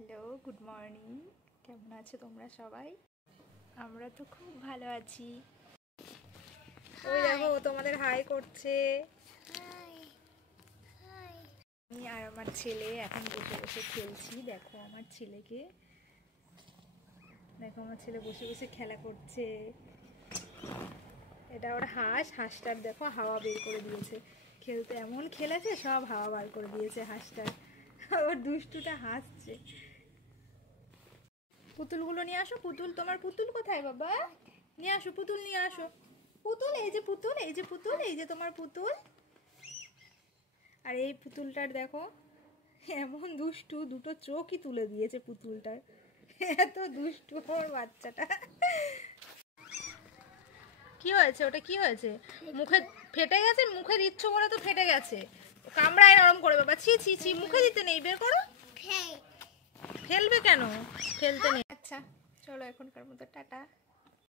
Hello, good morning. কেমন আছো তোমরা সবাই? আমরা তো খুব ভালো আছি। ওই দেখো তোমাদের হাই করছে। আমি আর আমার ছেলে এখন বসে বসে খেলছি। দেখো আমার ছেলেকে, দেখো আমার ছেলে বসে বসে খেলা করছে। এটা ওর হাঁস, হাঁসটার দেখো হাওয়া বের করে দিয়েছে। খেলতে এমন খেলেছে, সব হাওয়া বার করে দিয়েছে হাঁসটার। ওর দুষ্টুটা হাসছে। পুতুলগুলো নিয়ে আসো। পুতুল, তোমার পুতুল কোথায় বাবা? নিয়ে আসো, পুতুল নিয়ে আসো। পুতুল, এই যে পুতুল, এই যে পুতুল, এই যে তোমার পুতুল। আর এই পুতুলটার দেখো এমন দুষ্টু, দুটো চোখই তুলে দিয়েছে পুতুলটার। এত দুষ্টু ওর বাচ্চাটা। কি হয়েছে? ওটা কি হয়েছে? মুখে ফেটে গেছে? মুখে দিচ্ছ বলে তো ফেটে গেছে। কামড়ায় নরম করে বাবা। ছি ছি ছি, মুখে দিতে নেই, বের করো। ফেলবে কেন? ফেলতে নেই। আচ্ছা চলো, এখনকার মতো টাটা।